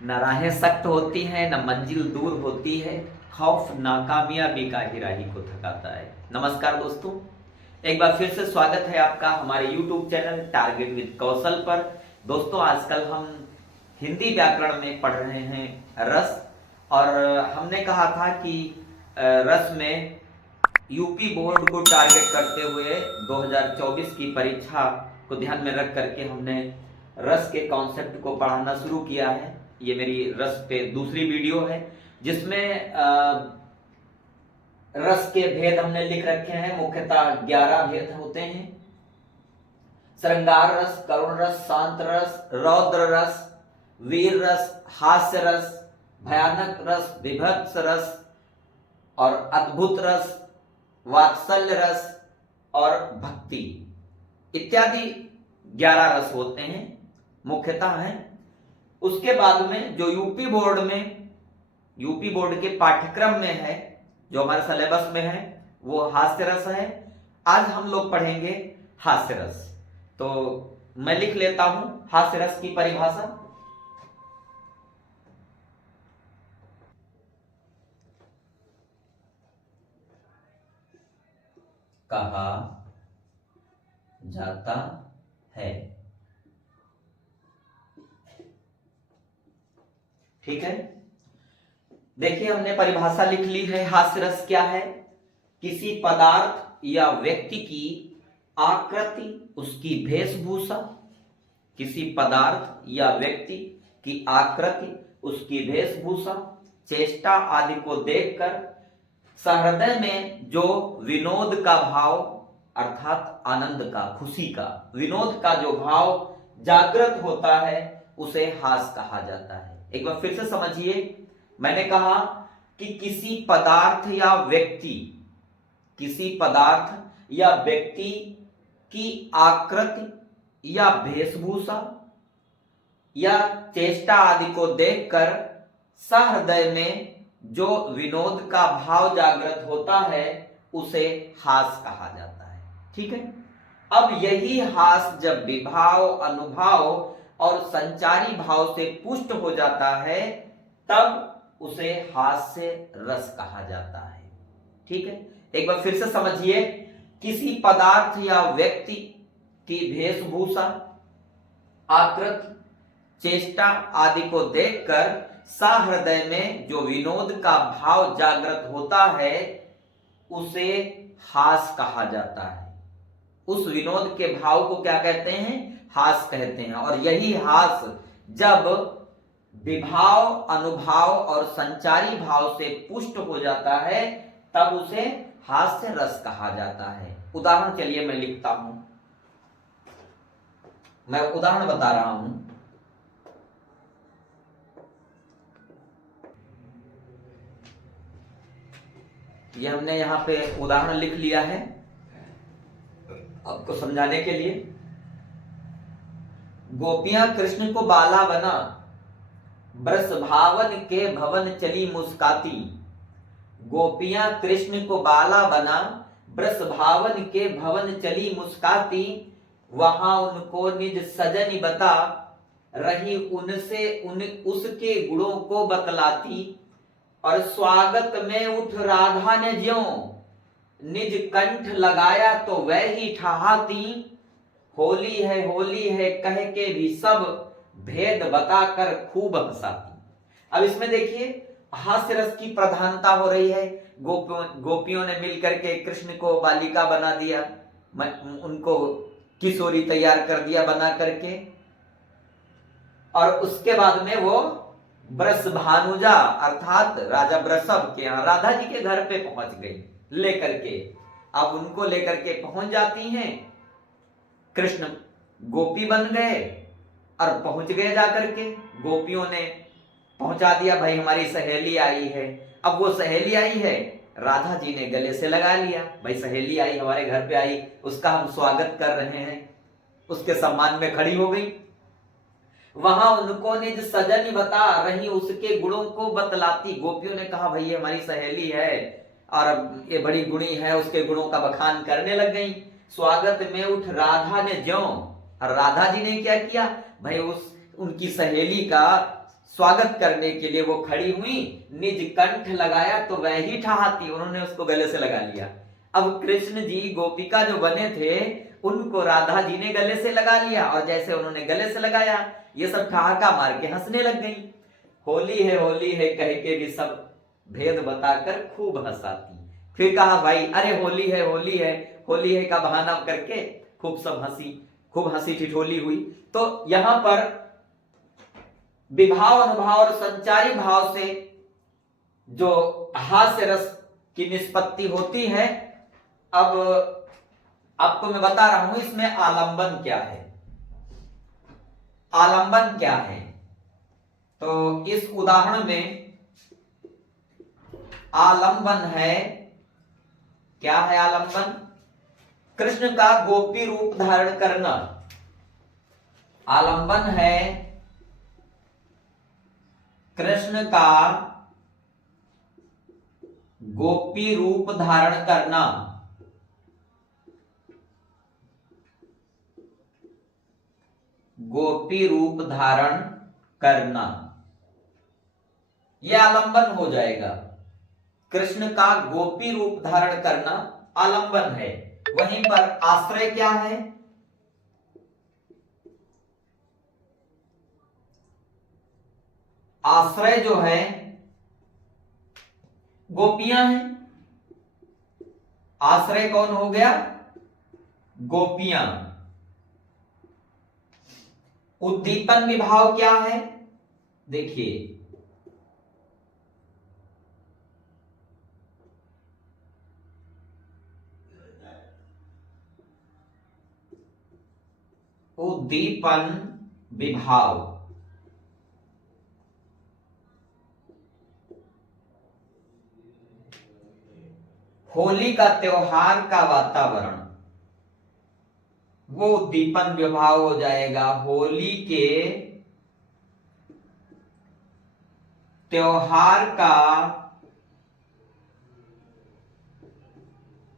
न राहें सख्त होती हैं न मंजिल दूर होती है, खौफ नाकामयाबी का ही राही को थकाता है। नमस्कार दोस्तों, एक बार फिर से स्वागत है आपका हमारे YouTube चैनल टारगेट विद कौशल पर। दोस्तों, आजकल हम हिंदी व्याकरण में पढ़ रहे हैं रस, और हमने कहा था कि रस में यूपी बोर्ड को टारगेट करते हुए 2024 की परीक्षा को ध्यान में रख करके हमने रस के कॉन्सेप्ट को पढ़ाना शुरू किया है। ये मेरी रस पे दूसरी वीडियो है जिसमें रस के भेद हमने लिख रखे हैं। मुख्यतः 11 भेद होते हैं: श्रृंगार रस, करुण रस, शांत रस, रौद्र रस, वीर रस, हास्य रस, भयानक रस, विभत्स रस और अद्भुत रस, वात्सल्य रस और भक्ति इत्यादि 11 रस होते हैं, मुख्यतः हैं। उसके बाद में जो यूपी बोर्ड के पाठ्यक्रम में है, जो हमारे सिलेबस में है, वो हास्य रस है। आज हम लोग पढ़ेंगे हास्य रस। तो मैं लिख लेता हूं हास्य रस की परिभाषा। कहा जाता है, ठीक है। देखिए, हमने परिभाषा लिख ली है। हास्य रस क्या है? किसी पदार्थ या व्यक्ति की आकृति, उसकी वेशभूषा, किसी पदार्थ या व्यक्ति की आकृति, उसकी वेशभूषा, चेष्टा आदि को देखकर सहृदय में जो विनोद का भाव, अर्थात आनंद का, खुशी का, विनोद का जो भाव जागृत होता है, उसे हास कहा जाता है। एक बार फिर से समझिए, मैंने कहा कि किसी पदार्थ या व्यक्ति की आकृति या वेशभूषा या चेष्टा आदि को देखकर सहृदय में जो विनोद का भाव जागृत होता है, उसे हास कहा जाता है, ठीक है। अब यही हास जब विभाव, अनुभाव और संचारी भाव से पुष्ट हो जाता है, तब उसे हास्य रस कहा जाता है, ठीक है। एक बार फिर से समझिए, किसी पदार्थ या व्यक्ति की वेशभूषा, आकृति, चेष्टा आदि को देखकर सहृदय में जो विनोद का भाव जागृत होता है, उसे हास कहा जाता है। उस विनोद के भाव को क्या कहते हैं? हास कहते हैं। और यही हास जब विभाव, अनुभाव और संचारी भाव से पुष्ट हो जाता है, तब उसे हास्य रस कहा जाता है। उदाहरण चलिए मैं लिखता हूं, मैं उदाहरण बता रहा हूं। ये हमने यहां पे उदाहरण लिख लिया है आपको समझाने के लिए। गोपियां कृष्ण को बाला बना, ब्रस भावन के भवन चली मुस्काती। गोपियां कृष्ण को बाला बना, ब्रस भावन के भवन चली मुस्काती। वहां उनको निज सजन बता, रही उसके गुणों को बतलाती। और स्वागत में उठ राधा ने ज्यों, निज कंठ लगाया तो वह ही ठहाती। होली है कह के भी सब, भेद बताकर खूब हंसाती। अब इसमें देखिए, हास्य रस की प्रधानता हो रही है। गोपियों ने मिलकर के कृष्ण को बालिका बना दिया, उनको किशोरी तैयार कर दिया बना करके, और उसके बाद में वो ब्रस भानुजा अर्थात राजा वृषभ के यहाँ राधा जी के घर पे पहुंच गई लेकर के। अब उनको लेकर के पहुंच जाती हैं, कृष्ण गोपी बन गए और पहुंच गए जाकर के। गोपियों ने पहुंचा दिया, भाई हमारी सहेली आई है। अब वो सहेली आई है, राधा जी ने गले से लगा लिया, भाई सहेली आई, हमारे घर पे आई, उसका हम स्वागत कर रहे हैं, उसके सम्मान में खड़ी हो गई। वहां उनको निज सजन बता, रही उसके गुणों को बतलाती। गोपियों ने कहा, भाई ये हमारी सहेली है और ये बड़ी गुणी है, उसके गुणों का बखान करने लग गई। स्वागत में उठ राधा ने ज्यों, और राधा जी ने क्या किया, भाई उनकी सहेली का स्वागत करने के लिए वो खड़ी हुई, निज कंठ लगाया तो वह ही ठहाती, उन्होंने उसको गले से लगा लिया। अब कृष्ण जी गोपिका जो बने थे उनको राधा जी ने गले से लगा लिया, और जैसे उन्होंने गले से लगाया ये सब ठहाका मार के हंसने लग गई। होली है कह के भी सब भेद बताकर खूब हंसाती। फिर कहा भाई अरे होली है का बहाना करके खूब सब खूब हंसी ठिठोली हुई। तो यहां पर विभाव अनुभाव और संचारी भाव से जो हास्य रस की निष्पत्ति होती है, अब आपको मैं बता रहा हूं इसमें आलंबन क्या है। आलंबन क्या है, तो इस उदाहरण में आलंबन है, क्या है आलंबन? कृष्ण का गोपी रूप धारण करना। आलंबन है कृष्ण का गोपी रूप धारण करना। गोपी रूप धारण करना, यह आलंबन हो जाएगा। कृष्ण का गोपी रूप धारण करना आलंबन है। वहीं पर आश्रय क्या है? आश्रय जो है गोपियां हैं। आश्रय कौन हो गया? गोपियां। उद्दीपन विभाव क्या है? देखिए उद्दीपन विभाव, होली का त्योहार का वातावरण, वो उद्दीपन विभाव हो जाएगा। होली के त्योहार का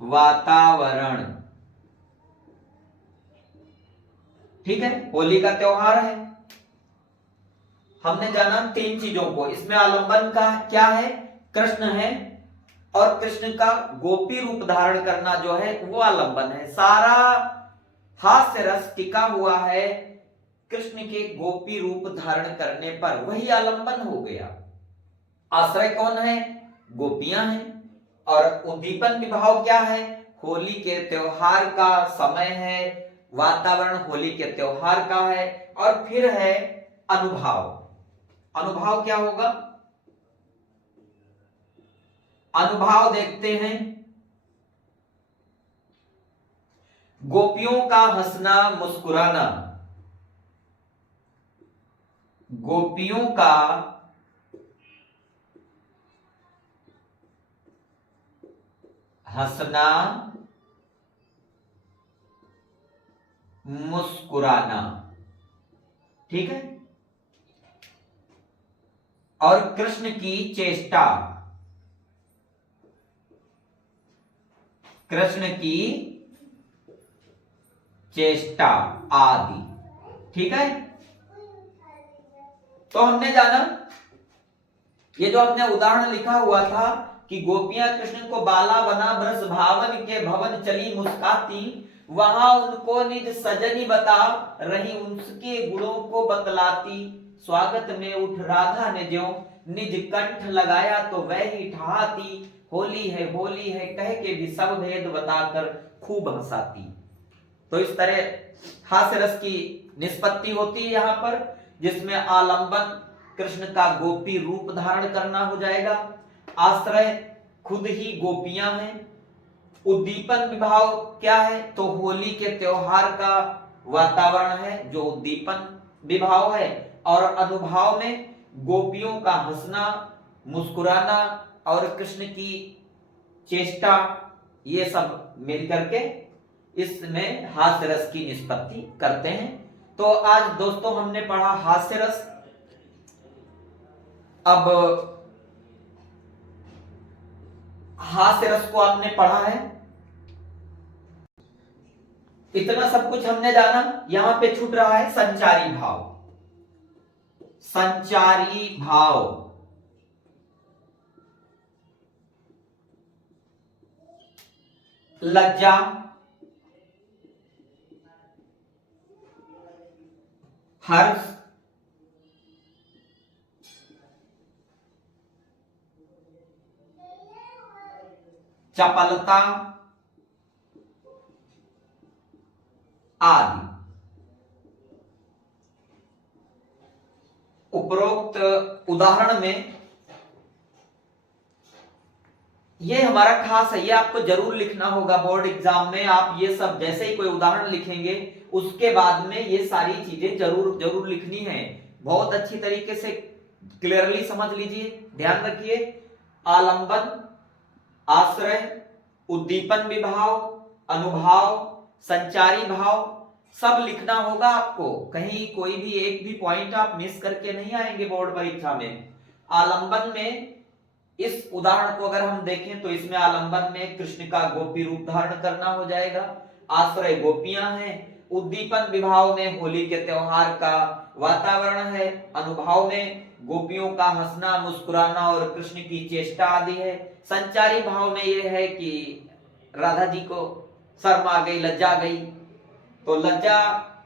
वातावरण, ठीक है, होली का त्योहार है। हमने जाना 3 चीजों को। इसमें आलंबन का क्या है? कृष्ण है, और कृष्ण का गोपी रूप धारण करना जो है वो आलंबन है। सारा हास्य रस टिका हुआ है कृष्ण के गोपी रूप धारण करने पर, वही आलंबन हो गया। आश्रय कौन है? गोपियां हैं। और उद्दीपन विभाव क्या है? होली के त्योहार का समय है, वातावरण होली के त्योहार का है। और फिर है अनुभाव। अनुभाव क्या होगा? अनुभाव देखते हैं, गोपियों का हंसना मुस्कुराना। गोपियों का हंसना मुस्कुराना, ठीक है। और कृष्ण की चेष्टा, कृष्ण की चेष्टा आदि, ठीक है। तो हमने जाना ये जो हमने उदाहरण लिखा हुआ था कि गोपियां कृष्ण को बाला बना ब्रज भावन के भवन चली मुस्काती, वहां उनको निज सजनी बता रही उसके गुणों को बतलाती। स्वागत में उठ राधा ने ज्यों निज कंठ लगाया तो वह ही ठहाती। होली है कह के भी सब भेद बताकर खूब हंसाती। तो इस तरह हास्य रस की निष्पत्ति होती है यहां पर, जिसमें आलंबन कृष्ण का गोपी रूप धारण करना हो जाएगा। आश्रय खुद ही गोपियां हैं। उद्दीपन विभाव क्या है? तो होली के त्योहार का वातावरण है जो उद्दीपन विभाव है। और अनुभाव में गोपियों का हंसना मुस्कुराना और कृष्ण की चेष्टा, ये सब मिलकर के इसमें हास्य रस की निष्पत्ति करते हैं। तो आज दोस्तों हमने पढ़ा हास्य रस। अब हास्य रस को आपने पढ़ा है, इतना सब कुछ हमने जाना। यहां पे छूट रहा है संचारी भाव। संचारी भाव, लज्जा, हर्ष, चपलता आदि। उपरोक्त उदाहरण में ये हमारा खास है, ये आपको जरूर लिखना होगा बोर्ड एग्जाम में। आप ये सब जैसे ही कोई उदाहरण लिखेंगे उसके बाद में ये सारी चीजें जरूर जरूर लिखनी है। बहुत अच्छी तरीके से क्लियरली समझ लीजिए, ध्यान रखिए। आलंबन, आश्रय, उद्दीपन विभाव, अनुभाव, संचारी भाव सब लिखना होगा आपको। कहीं कोई भी एक भी पॉइंट आप मिस करके नहीं आएंगे बोर्ड परीक्षा में। आलंबन में इस उदाहरण को अगर हम देखें तो इसमें आलंबन में कृष्ण का गोपी रूप धारण करना हो जाएगा। आश्रय गोपियां हैं। उद्दीपन विभाव में होली के त्योहार का वातावरण है। अनुभाव में गोपियों का हंसना, मुस्कुराना और कृष्ण की चेष्टा आदि है। संचारी भाव में यह है कि राधा जी को शर्म आ गई, लज्जा गई, तो लज्जा,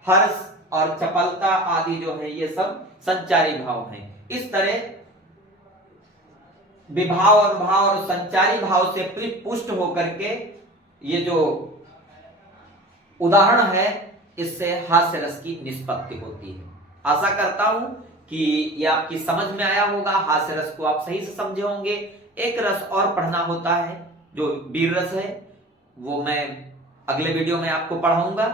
हर्ष और चपलता आदि जो है ये सब संचारी भाव हैं। इस तरह विभाव, अनुभाव और संचारी भाव से पुष्ट होकर के ये जो उदाहरण है इससे हास्य रस की निष्पत्ति होती है। आशा करता हूं कि ये आपकी समझ में आया होगा, हास्य रस को आप सही से समझे होंगे। एक रस और पढ़ना होता है जो वीर रस है, वो मैं अगले वीडियो में आपको पढ़ाऊंगा।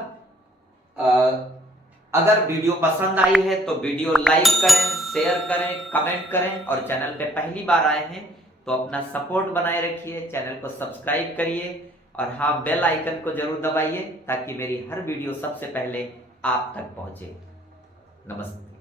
अगर वीडियो पसंद आई है तो वीडियो लाइक करें, शेयर करें, कमेंट करें और चैनल पे पहली बार आए हैं तो अपना सपोर्ट बनाए रखिए, चैनल को सब्सक्राइब करिए और हाँ, बेल आइकन को जरूर दबाइए ताकि मेरी हर वीडियो सबसे पहले आप तक पहुंचे। नमस्ते।